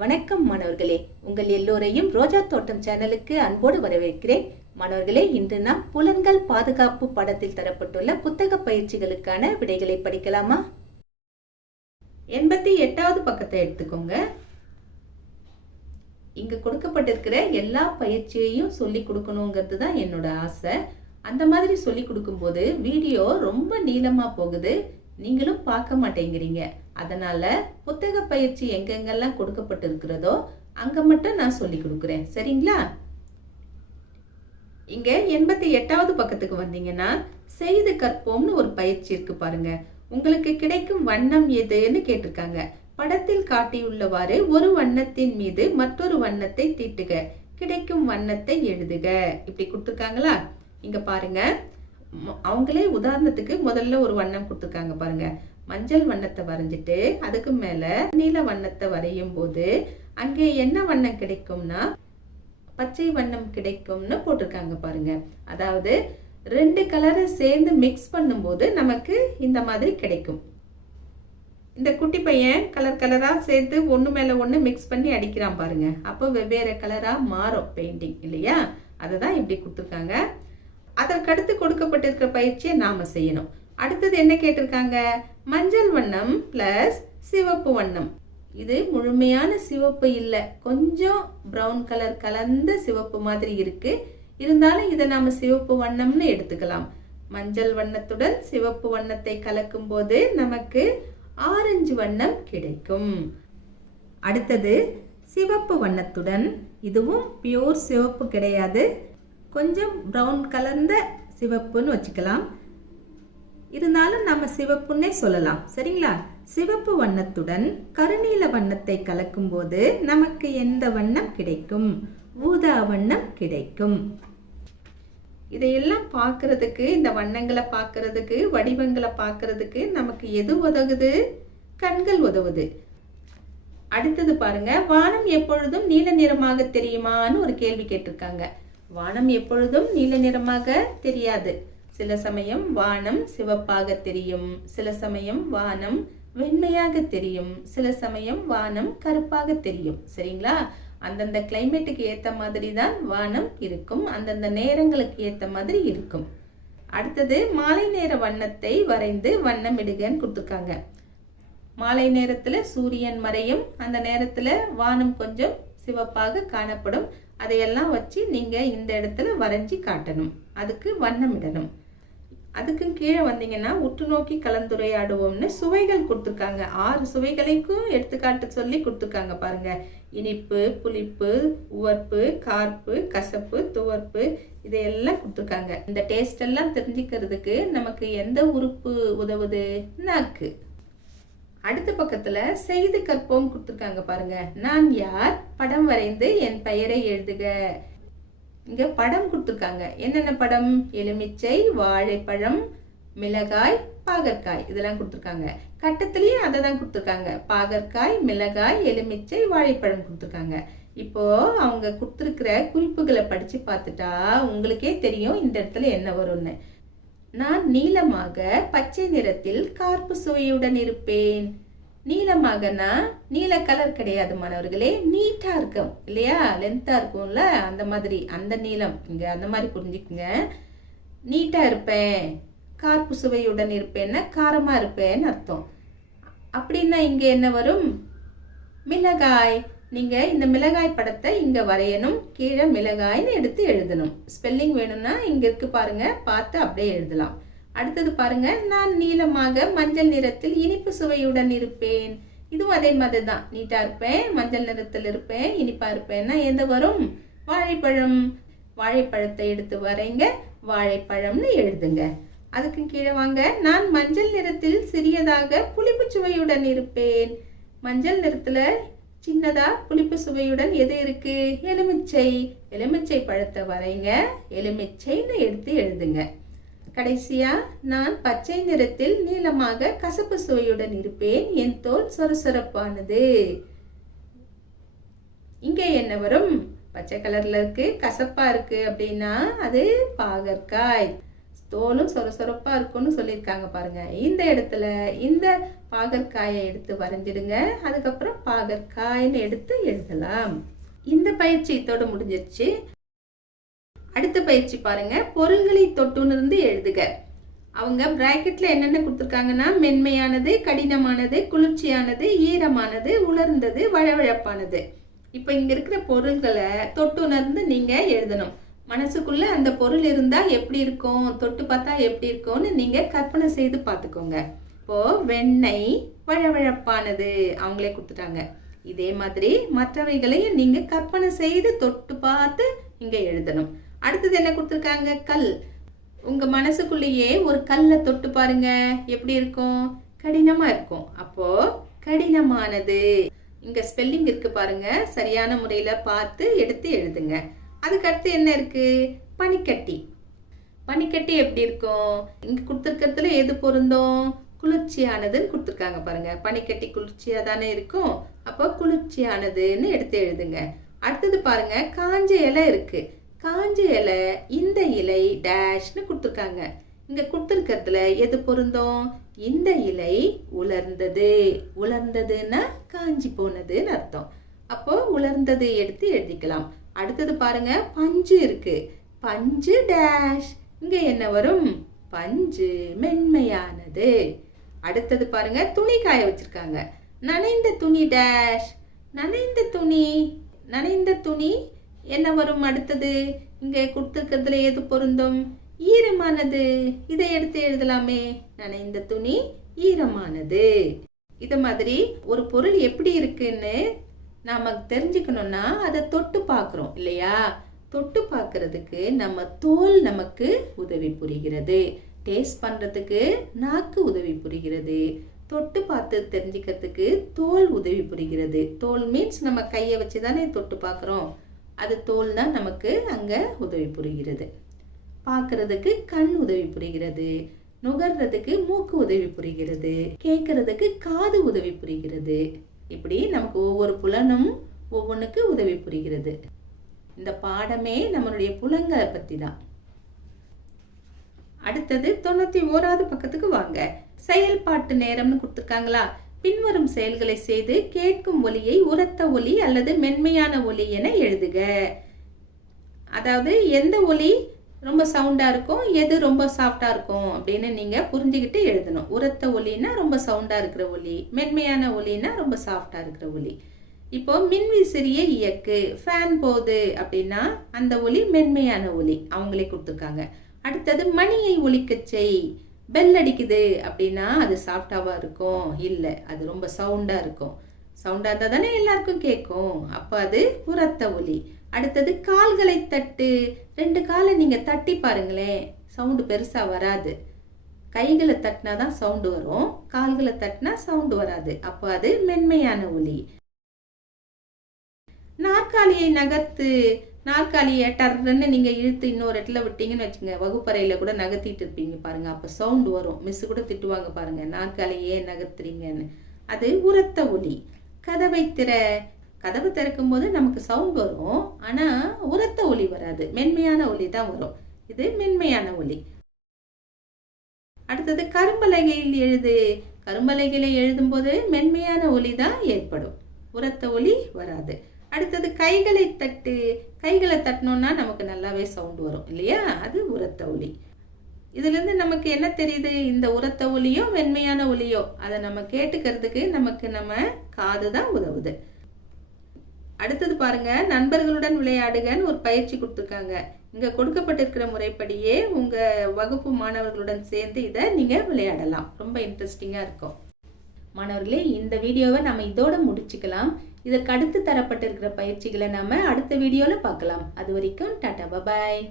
வணக்கம் மாணவர்களே, உங்கள் எல்லோரையும் ரோஜா தோட்டம் சேனலுக்கு அன்போடு வரவேற்கிறேன். மாணவர்களே, இன்று நாம் புலன்கள் பாதுகாப்பு பாடத்தில் தரப்பட்டுள்ள புத்தக பயிற்சிகளுக்கான விடைகளை படிக்கலாமா? 88வது பக்கத்தை எடுத்துக்கோங்க. இங்க கொடுக்கப்பட்டிருக்கிற எல்லா பயிற்சியையும் சொல்லி கொடுக்கணுங்கிறது தான் என்னோட ஆசை. அந்த மாதிரி சொல்லி கொடுக்கும்போது வீடியோ ரொம்ப நீளமா போகுது, நீங்களும் பார்க்க மாட்டேங்கிறீங்க. அதனால புத்தக பயிற்சி எங்கெங்கெல்லாம் கொடுக்கப்பட்டிருக்கிறதோ அங்க மட்டும் நான் சொல்லி கொடுக்குறேன், சரிங்களா? இங்க 88வது பக்கத்துக்கு வந்தீங்கன்னா செய்து கற்போம்னு ஒரு பயிற்சி இருக்கு பாருங்க. உங்களுக்கு கிடைக்கும் வண்ணம் எதுன்னு கேட்டிருக்காங்க. படத்தில் காட்டியுள்ளவாறு ஒரு வண்ணத்தின் மீது மற்றொரு வண்ணத்தை தீட்டுக, கிடைக்கும் வண்ணத்தை எழுதுக. இப்படி கொடுத்துருக்காங்களா? இங்க பாருங்க, அவங்களே உதாரணத்துக்கு முதல்ல ஒரு வண்ணம் கொடுத்துருக்காங்க பாருங்க. மஞ்சள் வண்ணத்தை வரைஞ்சிட்டு அதுக்கு மேல நீல வண்ணத்தை வரையும் போது அங்கே என்ன வண்ணம் கிடைக்கும்னா பச்சை வண்ணம் கிடைக்கும்னு போட்டிருக்காங்க பாருங்க. அதாவது ரெண்டு கலரை சேர்ந்து மிக்ஸ் பண்ணும்போது நமக்கு இந்த மாதிரி கிடைக்கும். இந்த குட்டி பையன் கலர் கலரா சேர்த்து ஒண்ணு மேல ஒண்ணு மிக்ஸ் பண்ணி அடிக்கிறான் பாருங்க. அப்போ வெவ்வேறு கலரா மாறும் பெயிண்டிங், இல்லையா? அதுதான் இப்படி கொடுத்துருக்காங்க. அதற்கடுத்து கொடுக்கப்பட்டிருக்கிற பயிற்சியை நாம செய்யணும். அடுத்தது என்ன கேட்டிருக்காங்க? மஞ்சள் வண்ணம் பிளஸ் சிவப்பு வண்ணம். இது முழுமையான சிவப்பு இல்லை, கொஞ்சம் பிரவுன் கலர் கலந்த சிவப்பு மாதிரி இருக்கு. இருந்தாலும் இதை நாம சிவப்பு வண்ணம்னு எடுத்துக்கலாம். மஞ்சள் வண்ணத்துடன் சிவப்பு வண்ணத்தை கலக்கும் போது நமக்கு ஆரஞ்சு வண்ணம் கிடைக்கும். அடுத்தது சிவப்பு வண்ணத்துடன், இதுவும் பியூர் சிவப்பு கிடையாது, கொஞ்சம் பிரவுன் கலர்ந்த சிவப்புன்னு வச்சுக்கலாம். இருந்தாலும் நம்ம சிவப்புன்னே சொல்லலாம், சரிங்களா? சிவப்பு வண்ணத்துடன் கருநீல வண்ணத்தை கலக்கும் போது நமக்கு எந்த வண்ணம் கிடைக்கும்? ஊதா வண்ணம் கிடைக்கும். இதையெல்லாம் பார்க்கறதுக்கு, இந்த வண்ணங்களை பார்க்கறதுக்கு, வடிவங்களை பார்க்கறதுக்கு நமக்கு எது உதவுது? கண்கள் உதவுது. அடுத்தது பாருங்க, வானம் எப்பொழுதும் நீல நிறமாக தெரியுமான்னு ஒரு கேள்வி கேட்டிருக்காங்க. வானம் எப்பொழுதும் நீல நிறமாக தெரியாது. சில சமயம் வானம் சிவப்பாக தெரியும், சில சமயம் வானம் வெண்மையாக தெரியும், சில சமயம் வானம் கருப்பாக தெரியும், சரிங்களா? அந்தந்த கிளைமேட்டுக்கு ஏத்த மாதிரி தான் வானம் இருக்கும், அந்தந்த நேரங்களுக்கு ஏத்த மாதிரி இருக்கும். அடுத்தது மாலை நேர வண்ணத்தை வரைந்து வண்ணமிடுகன்னு கொடுத்துருக்காங்க. மாலை நேரத்துல சூரியன் மறையும், அந்த நேரத்துல வானம் கொஞ்சம் சிவப்பாக காணப்படும். அதையெல்லாம் வச்சு நீங்க இந்த இடத்துல வரைஞ்சி காட்டணும், அதுக்கு வண்ணமிடணும். அதுக்கு கீழே வந்தீங்கன்னா உற்று நோக்கி கலந்துரையாடுவோம்னு சுவைகள் கொடுத்துருக்காங்க. 6 சுவைகளுக்கும் எடுத்துக்காட்டு சொல்லி கொடுத்துருக்காங்க பாருங்க. இனிப்பு, புளிப்பு, உவர்ப்பு, கார்ப்பு, கசப்பு, துவர்ப்பு, இதையெல்லாம் கொடுத்துருக்காங்க. இந்த டேஸ்ட் எல்லாம் தெரிஞ்சுக்கிறதுக்கு நமக்கு எந்த உறுப்பு உதவுது? நாக்கு. அடுத்த பக்கத்துல செய்து கற்போம் கொடுத்துருக்காங்க பாருங்க. நான் யார்? படம் வரைந்து என் பெயரை எழுதுக. இங்க படம் கொடுத்துருக்காங்க. என்னென்ன படம்? எலுமிச்சை, வாழைப்பழம், மிளகாய், பாகற்காய், இதெல்லாம் கொடுத்துருக்காங்க. கட்டத்திலயும் அதை தான் கொடுத்துருக்காங்க. பாகற்காய், மிளகாய், எலுமிச்சை, வாழைப்பழம் கொடுத்துருக்காங்க. இப்போ அவங்க கொடுத்துருக்கிற குறிப்புகளை படிச்சு பார்த்துட்டா உங்களுக்கே தெரியும் இந்த இடத்துல என்ன வரும்னு. நான் நீலமாக பச்சை நிறத்தில் கார்ப்பு சுவையுடன் இருப்பேன். நீலமாகனா நீல கலர் கிடையாது மாணவர்களே, நீட்டா இருக்கும் இல்லையா? லென்த்தா இருக்கும்ல, அந்த மாதிரி, அந்த நீலம் இங்க அந்த மாதிரி புரிஞ்சுக்குங்க. நீட்டா இருப்பேன், கார்ப்பு சுவையுடன் இருப்பேன்னா காரமா இருப்பேன்னு அர்த்தம். அப்படின்னா இங்க என்ன வரும்? மிளகாய். நீங்க இந்த மிளகாய் படத்தை இங்க வரையணும், கீழே மிளகாய்னு எடுத்து எழுதணும். ஸ்பெல்லிங் வேணும்னா இங்க இருக்கு பாருங்க, பார்த்து அப்படியே எழுதலாம். அடுத்தது பாருங்க, நான் நீலமாக மஞ்சள் நிறத்தில் இனிப்பு சுவையுடன் இருப்பேன். இதுவும் அதே மாதிரி தான், நீட்டா இருப்பேன், மஞ்சள் நிறத்தில் இருப்பேன், இனிப்பா இருப்பேன்னா எந்த வரும்? வாழைப்பழம். வாழைப்பழத்தை எடுத்து வரைங்க, வாழைப்பழம்னு எழுதுங்க. அதுக்கு கீழே வாங்க, நான் மஞ்சள் நிறத்தில் சிறியதாக புளிப்பு சுவையுடன் இருப்பேன். மஞ்சள் நிறத்துல சின்னதா புளிப்பு சுவையுடன் எது இருக்கு? எலுமிச்சை. எலுமிச்சை பழத்தை வரைங்க, எலுமிச்சைன்னு எடுத்து எழுதுங்க. கடைசியா, நான் பச்சை நிறத்தில் நீளமாக கசப்பு சுவையுடன் இருப்பேன், என் தோல் சொரசொரப்பானது. இங்க என்ன வரும்? பச்சை கலர்ல இருக்கு, கசப்பா இருக்கு அப்படின்னா அது பாகற்காய். தோலும் சொரசொரப்பா இருக்கும்னு சொல்லியிருக்காங்க பாருங்க. இந்த இடத்துல இந்த பாகற்காயை எடுத்து வரைஞ்சிடுங்க. அதுக்கப்புறம் பாகற்காய்னு எடுத்து எழுதலாம். இந்த பயிற்சி இதோட முடிஞ்சிருச்சு. அடுத்த பயிற்சி பாருங்க, பொருள்களை தொட்டுணர்ந்து எழுதுக. அவங்க பிராக்கெட்ல என்னென்ன கொடுத்துருக்காங்கன்னா, மென்மையானது, கடினமானது, குளிர்ச்சியானது, ஈரமானது, உலர்ந்தது, வழவழப்பானது. இப்போ இங்க இருக்கிற பொருள்களை தொட்டுணர்ந்து நீங்க எழுதணும். மனசுக்குள்ள அந்த பொருள் இருந்தா எப்படி இருக்கும், தொட்டு பார்த்தா எப்படி இருக்கும்னு நீங்க கற்பனை செய்து பார்த்துக்கோங்க. இப்போ வெண்ணெய் வழவழப்பானது அவங்களே கொடுத்துட்டாங்க. இதே மாதிரி மற்றவைகளையும் நீங்க கற்பனை செய்து தொட்டு பார்த்து இங்க எழுதணும். அடுத்தது என்ன கொடுத்துருக்காங்க, கல். உங்க மனசுக்குள்ளேயே ஒரு கல்லை தொட்டு பாருங்க, எப்படி இருக்கும், கடினமா இருக்கும். அப்போ கடினமானது. இங்க ஸ்பெல்லிங் இருக்கு பாருங்க, சரியான முறையில பார்த்து எடுத்து எழுதுங்க. அதுக்கடுத்து என்ன இருக்கு, பனிக்கட்டி. பனிக்கட்டி எப்படி இருக்கும், இங்க கொடுத்துருக்கிறதுல எது பொருந்தும், குளிர்ச்சியானதுன்னு கொடுத்துருக்காங்க பாருங்க. பனிக்கட்டி குளிர்ச்சியா தானே இருக்கும், அப்போ குளிர்ச்சியானதுன்னு எடுத்து எழுதுங்க. அடுத்தது பாருங்க, காஞ்ச இலை இருக்கு. காஞ்ச இலை, இந்த இலை டேஷ்னு கொடுத்துருக்காங்க. இங்க கொடுத்துருக்கிறதுல எது பொருந்தும், இந்த இலை உலர்ந்தது. உலர்ந்ததுன்னா காஞ்சி போனதுன்னு அர்த்தம். அப்போ உலர்ந்தது எடுத்து எழுதிக்கலாம். அடுத்தது பாருங்க, பஞ்சு இருக்கு. பஞ்சு டேஷ், இங்க என்ன வரும், பஞ்சு மென்மையானது. அடுத்தது பாருங்க, துணி காய வச்சிருக்காங்க. நனைந்த துணி டேஷ், நனைந்த துணி. நனைந்த துணி என்ன வரும், அடுத்தது இங்க கொடுத்துருக்கிறதுல எது பொருந்தும், ஈரமானது. இதை எடுத்து எழுதலாமே, நனைந்த துணி ஈரமானது. இத மாதிரி ஒரு பொருள் எப்படி இருக்குன்னு நாம தெரிஞ்சுக்கணும்னா அதை தொட்டு பார்க்கிறோம் இல்லையா. தொட்டு பார்க்கறதுக்கு நம்ம தோல் நமக்கு உதவி புரிகிறது. டேஸ்ட் பண்றதுக்கு நாக்கு உதவி புரிகிறது. தொட்டு பார்த்து தெரிஞ்சுக்கிறதுக்கு தோல் உதவி புரிகிறது. தோல் மீன்ஸ் நம்ம கையை வச்சு தானே தொட்டு பார்க்குறோம். அது தோல் தான் நமக்கு அங்க உதவி புரிகிறது. பார்க்கறதுக்கு கண் உதவி புரிகிறது. நுகர்றதுக்கு மூக்கு உதவி புரிகிறது. கேட்கறதுக்கு காது உதவி புரிகிறது. இப்படி நமக்கு ஒவ்வொரு புலனும் ஒவ்வொன்றுக்கு உதவி புரிகிறது. இந்த பாடமே நம்மளுடைய புலங்களை பத்தி தான். அடுத்தது 91வது பக்கத்துக்கு வாங்க. செயல்பாட்டு நேரம்னு கொடுத்துருக்காங்களா. பின்வரும் செயல்களை செய்து கேட்கும் ஒலியை உரத்த ஒலி அல்லது மென்மையான ஒலி என எழுதுக. அதாவது எந்த ஒலி ரொம்ப சவுண்டா இருக்கும், எது ரொம்ப சாஃப்டா இருக்கும் அப்படின்னு நீங்க புரிஞ்சுக்கிட்டு எழுதணும். உரத்த ஒலின்னா ரொம்ப சவுண்டா இருக்கிற ஒலி, மென்மையான ஒலின்னா ரொம்ப சாஃப்டா இருக்கிற ஒலி. இப்போ மின்விசிறியை இயக்கு, ஃபேன் போகுது அப்படின்னா அந்த ஒலி மென்மையான ஒலி, அவங்களே கொடுத்துருக்காங்க. அடுத்தது மணியை ஒலிக்க செய், பெல் அடிக்குது அப்படின்னா அது சாஃப்டாவா இருக்கும், இல்லை அது ரொம்ப சவுண்டா இருக்கும். சவுண்டா இருந்தா தானே எல்லாருக்கும் கேட்கும், அப்ப அது உரத்த ஒலி. அடுத்தது கால்களை தட்டு, 2 காலை நீங்க தட்டி பாருங்களேன், சவுண்டு பெருசா வராது. கைகளை தட்டினாதான் சவுண்டு வரும், கால்களை தட்டினா சவுண்டு வராது, அப்ப அது மென்மையான ஒலி. நாற்காலியை நகர்த்து, நாற்காலியை டர்ன்னு நீங்க இழுத்து இன்னொரு இடத்துல விட்டீங்கன்னு வச்சுங்க, வகுப்பறையில கூட நகர்த்திட்டு இருப்பீங்க பாருங்க, அப்ப சவுண்டு வரும். மிஸ் கூட திட்டுவாங்க பாருங்க, நாற்காலியே நகர்த்துறீங்கன்னு. அது உரத்த ஒலி. கதவை திற, கதவை திறக்கும் போது நமக்கு சவுண்ட் வரும், ஆனா உரத்த ஒலி வராது, மென்மையான ஒலி தான் வரும். இது மென்மையான ஒலி. அடுத்தது கரும்பலகையில் எழுது, கரும்பலகையில எழுதும் போது மென்மையான ஒலி தான் ஏற்படும், உரத்த ஒலி வராது. அடுத்தது கைகளை தட்டு, கைகளை தட்டணும்னா நமக்கு நல்லாவே சவுண்ட் வரும் இல்லையா, அது உரத்த ஒலி. இதுல இருந்து நமக்கு என்ன தெரியுது, இந்த உரத்த ஒலியோ மென்மையான ஒலியோ அதை நம்ம கேட்டுக்கிறதுக்கு நமக்கு நம்ம காது தான் உதவுது. அடுத்தது பாருங்க, நண்பர்களுடன் விளையாடுகன்னு ஒரு பயிற்சி கொடுத்துருக்காங்க. இங்க கொடுக்கப்பட்டிருக்கிற முறைப்படியே உங்க வகுப்பு மாணவர்களுடன் சேர்ந்து இதை நீங்க விளையாடலாம், ரொம்ப இன்ட்ரெஸ்டிங்கா இருக்கும். மாணவர்களே, இந்த வீடியோவை நம்ம இதோட முடிச்சுக்கலாம். இதற்கு அடுத்து தரப்பட்டிருக்கிற பயிற்சிகளை நாம அடுத்த வீடியோல பார்க்கலாம். அது வரைக்கும் டாடா, பபாய்.